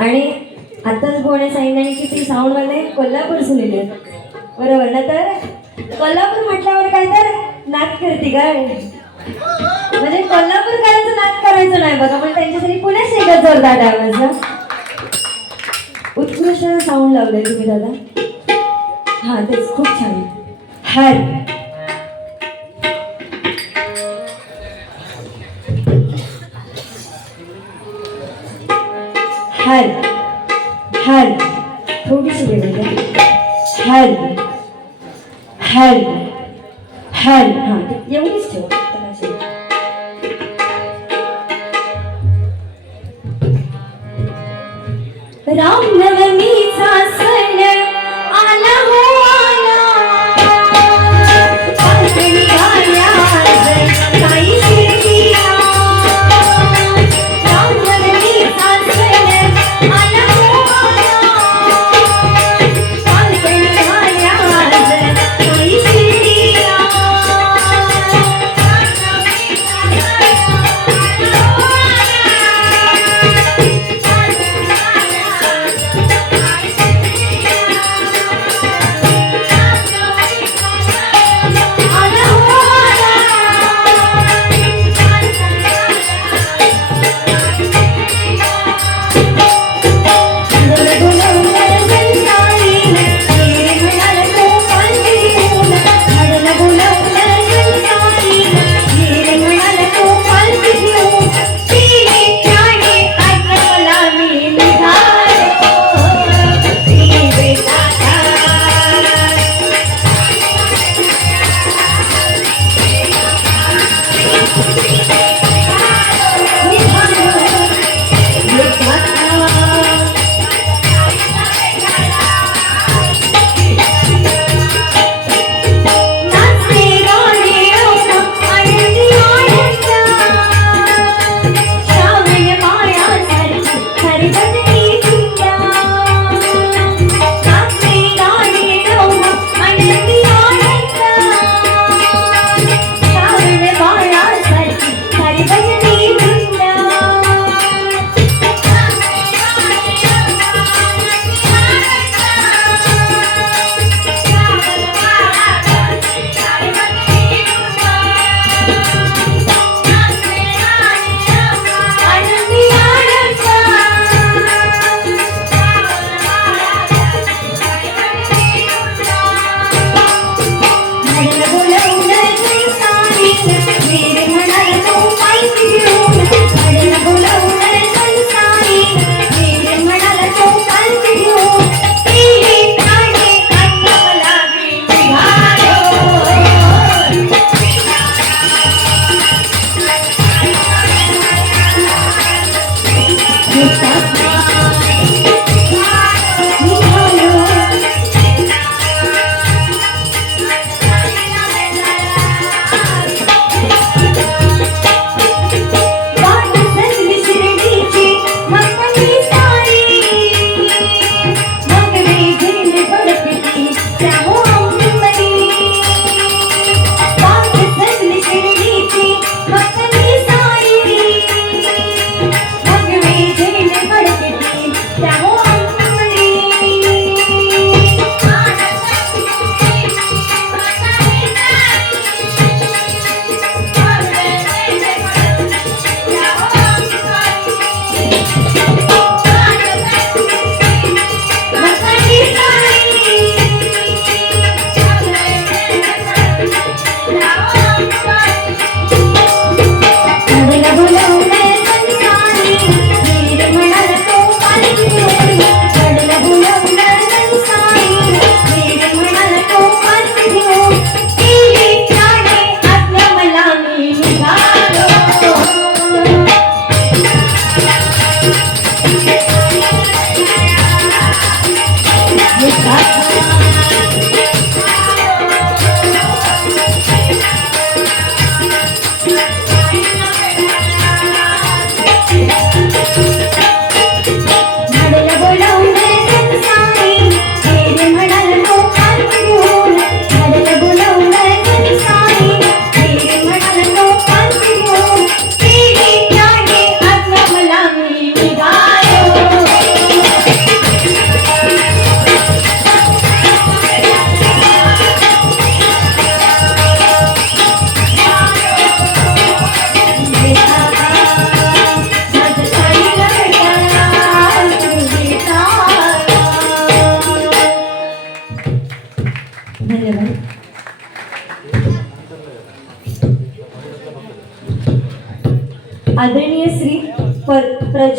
आणि आताच कोणी सांगितलं की ती साऊंडवाले कोल्हापूर सुनेले. बरोबर ना तर? कोल्हापूर म्हटल्यावर काय तर नाच करते काय? म्हणजे कोल्हापूरकरांचं नाच करायचं नाही बघा पण त्यांच्यासाठी पुण्याच एकच जोरदार डायव्हर्स उत्कृष्ट साऊंड लावलंय तुम्ही दादा. हा तेच खूप छान. हर हर हर थोडीशी वेगळी द्या. हर हर हर हा एवढीच ठेव फक्त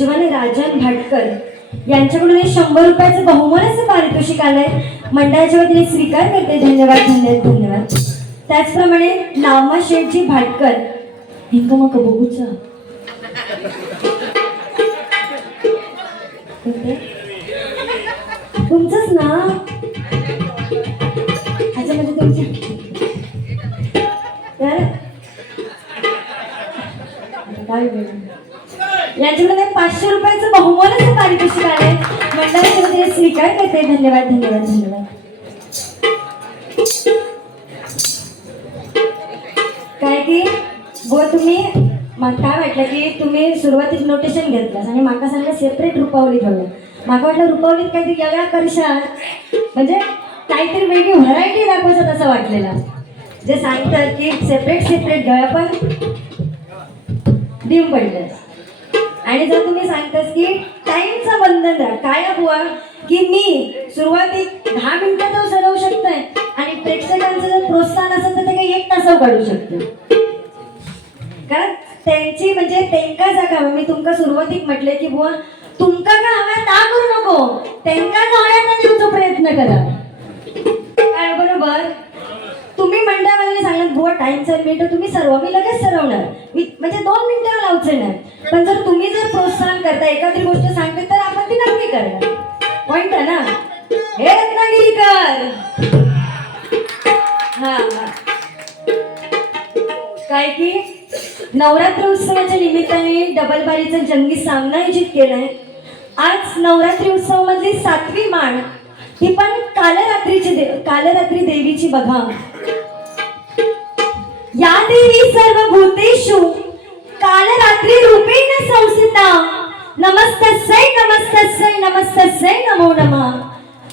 पर- राजन भाटकर. यांच्याकडून हे शंभर रुपयाचं बहुमान असं पारितोषिक आलंय. मंडळाच्या वतीने स्वीकार करते. धन्यवाद धन्यवाद धन्यवाद. त्याचप्रमाणे नामा शेठजी भाटकर. हिंग मग बघूचा तुमचंच ना? अच्छा म्हणजे तर आता काय बोलू? यांच्याकडे पाचशे रुपयाचं बहुमानाचं पारितोषिक आलंय मंडळाच्या वतीने स्वीकार करते. धन्यवाद धन्यवाद धन्यवाद. काय की बुवा तुम्ही मला काय वाटलं की तुम्ही सुरुवातीत नोटेशन घेतलं आणि माका सांगलं सेपरेट रुपावली ठेवलं माका वाटलं रुपावलीत काहीतरी वेगळा करशाल. म्हणजे काहीतरी वेगळी व्हरायटी दाखवायचं असं वाटलेलं. जे सांगतात की सेपरेट सेपरेट गळ्या पण डिम पडलं आणि जर तुम्ही सांगतास की टाइमचं बंधन राहा काय बुवा? की मी सुरुवातीत दहा मिनिटात सरवू शकतोय आणि प्रेक्षकांचं जर प्रोत्साहन असेल तर ते काही एक तासावर काढू शकतो कारण त्यांची म्हणजे त्यांका जागा मी तुमका सुरुवातीक म्हटले की बुवा तुमका का हव्या ता करू नको. त्यांका जाण्याचा देऊचा प्रयत्न करा. काय बरोबर तुम्ही मंडळामध्ये सांगत बुवा टाइम सर मिनिट तुम्ही सर्व मी लगेच सरवणार मी म्हणजे दोन मिनिटं लावचे ना पण जर तुम्ही जर प्रोत्साहन करता एखादी गोष्ट सांगते तर आपण ती नक्की करणार. पॉइंट आहे ना? हे रत्नागिरीकर हा काय की नवरात्र उत्सवाच्या निमित्ताने डबलबारीचं जंगी सामना आयोजित केलाय. आज नवरात्री उत्सव मधली सातवी माण ही पण कालरात्रीची दे कालरात्री देवीची बघा. देवी सर्व भूतेषु कालरात्री रूपेण संस्थिता नमस्तस्यै नमस्तस्यै नमस्तस्यै नमो नमः।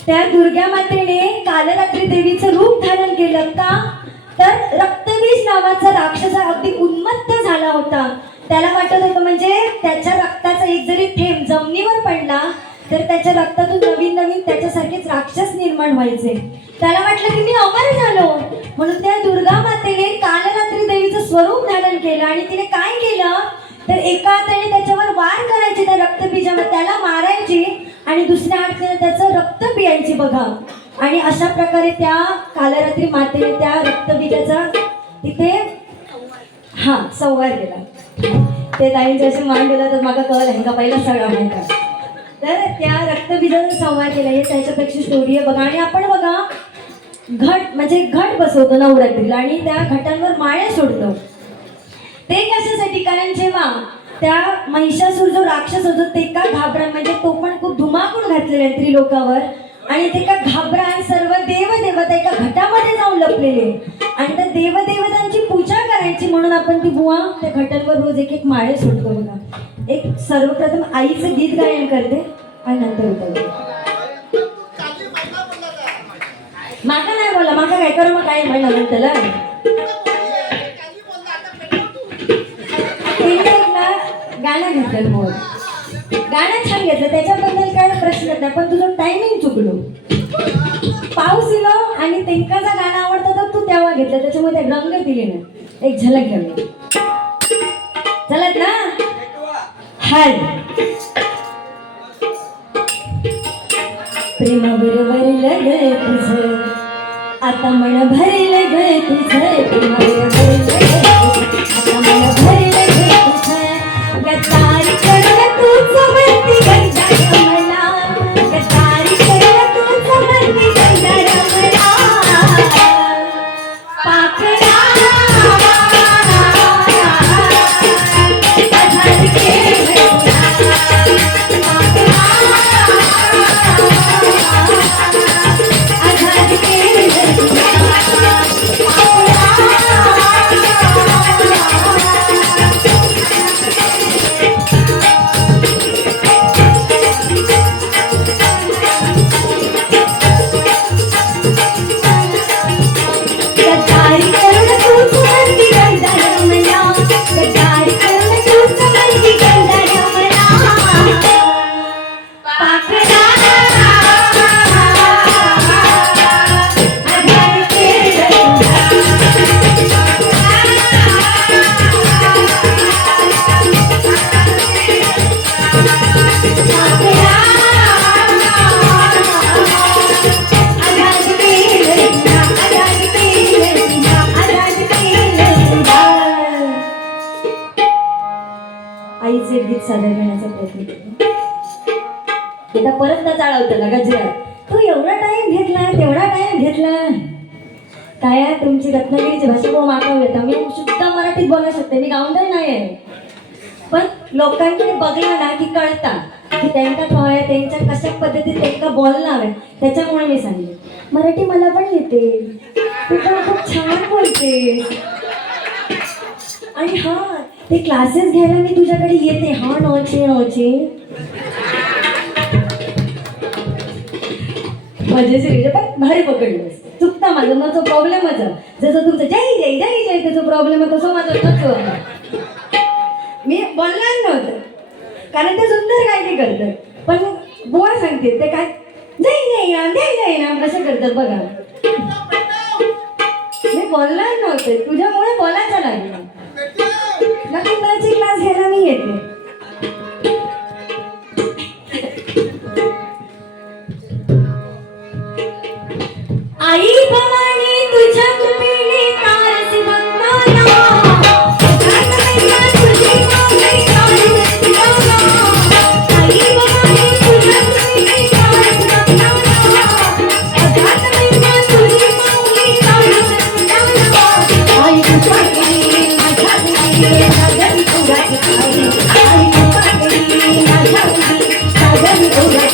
त्या दुर्गा मातेने कालरात्री देवीचं रूप धारण केलं का? तर रक्तबीज नावाचा राक्षस अगदी उन्मत्त झाला होता. त्याला वाटत होतं म्हणजे त्याच्या रक्ताचा एक जरी थेंब जमिनीवर पडला तर त्याच्या रक्तातून नवीन नवीन त्याच्यासारखेच राक्षस निर्माण व्हायचे. त्याला वाटलं की मी अमर झालो. म्हणून त्या दुर्गा मातेने कालरात्री देवीचं स्वरूप धारण केलं आणि तिने काय केलं? तर एका हाताने त्याच्यावर वार करायचे त्या रक्तबीजावर त्याला मारायची आणि दुसऱ्या हाताने त्याचं रक्त पियायची बघा. आणि अशा प्रकारे त्या कालरात्री मातेने त्या रक्तबीजाचा तिथे हा संवाद केला. ते ताईंचे असे मान दिला तर मला कळलं का पहिला सगळा म्हणतात तर त्या रक्तबीजाचा संवाद केला हे त्याच्यापेक्षा स्टोरी आहे बघा. आणि आपण बघा घट म्हणजे घट बसवतो नवरात्रीला आणि त्या घटांवर माळ्या सोडतो. ते कशासाठी? कारण जेव्हा त्या महिषासूर जो राक्षस होतो ते का घाबरा म्हणजे तो पण खूप धुमाकूळ घातलेला आहे त्रिलोकावर. आणि ते का घाबरा सर्व देवदेवता एका घटामध्ये जाऊन लपलेले आणि त्या देवदेवतांची पूजा करायची म्हणून आपण ती बुवा त्या घटांवर रोज एक एक माळे सोडतो बघा. एक सर्वप्रथम आईचं गीत गायन करते आणि नंतर उतरते. माका नाही बोला माका काय करू मग काय म्हणलं नंतर गाणं घेतलं मोर. गाणं छान घेतलं त्याच्याबद्दल काय प्रश्न नाही पण तुझं टायमिंग चुकलो. पाऊस इलो आणि तेंकाचा गाणं आवडतं तर तू तेव्हा घेतलं त्याच्यामध्ये रंग दिले ना एक झलक घेऊन चलत ना? हाय. प्रेमावर वरलं ग तुझ. आता मन भरलं ग तुझ. प्रेमावर वरलं ग आता मन भरलं ग तुझ. गद्दारी कळलं तूच सादर करण्याचा प्रयत्न केला. परत ना चालवतं ना गजरात तू एवढा टाइम घेतला तेवढा टाइम घेतला. काय आहे, तुमची रत्नागिरीची भाषा खूप मागवली येतात मी शुद्ध मराठीत बोलू शकते. मी गावंडर नाही आहे पण लोकांकडे बघला ना की कळता की त्यांका काय त्यांच्या कशा पद्धतीत त्यांका बोलणं हवं त्याच्यामुळे मी सांगले मराठी मला पण येते. तू पण खूप छान बोलते आणि हा ते क्लासेस घ्यायला मी तुझ्याकडे येते. हा नोचे नोचे मजेशीर म्हणजे आहे, पण भारी पकडलं चुकता माझं माझं प्रॉब्लेमच आहे. जसं तुमचं जय जय जय जय त्याचा प्रॉब्लेम आहे तसं माझं नसतो मी बोलणार नव्हतं. कारण ते सुंदर काय ते करतात. पण बुवा सांगते ते काय? जय जय राम जय जय राम कसं करतात बघा. मी बोलणार नव्हते. तुझ्यामुळे बोलायचं लागलं. नवीन नक्की क्लास घ्यायला मी येते. Thank you.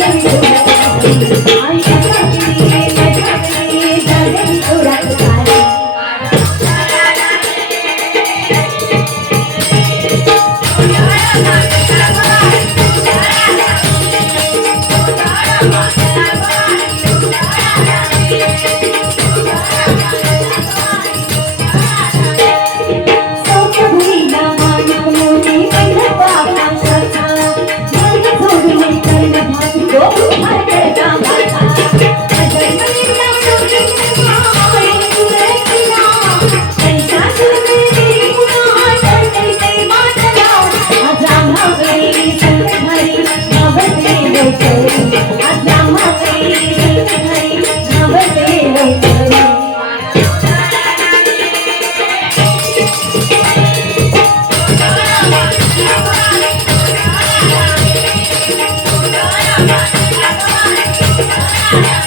Thank you. Thank you.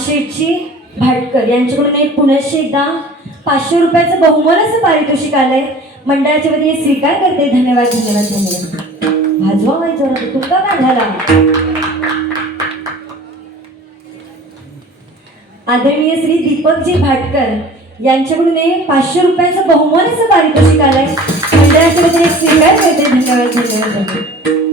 शेठजी भाटकर यांच्याकडून एक पुण्याशी एकदा पाचशे रुपयाचं बहुमान असं पारितोषिक आलंय. मंडळाच्या वतीने स्वीकार करते. धन्यवाद धन्यवाद धन्यवाद. भाजवा व्हायचं तुमका काय झाला. आदरणीय श्री दीपकजी भाटकर यांच्याकडून एक पाचशे रुपयाचं बहुमान असं पारितोषिक आलंय. मंडळाच्या वतीने स्वीकार करते. धन्यवाद धन्यवाद धन्यवाद.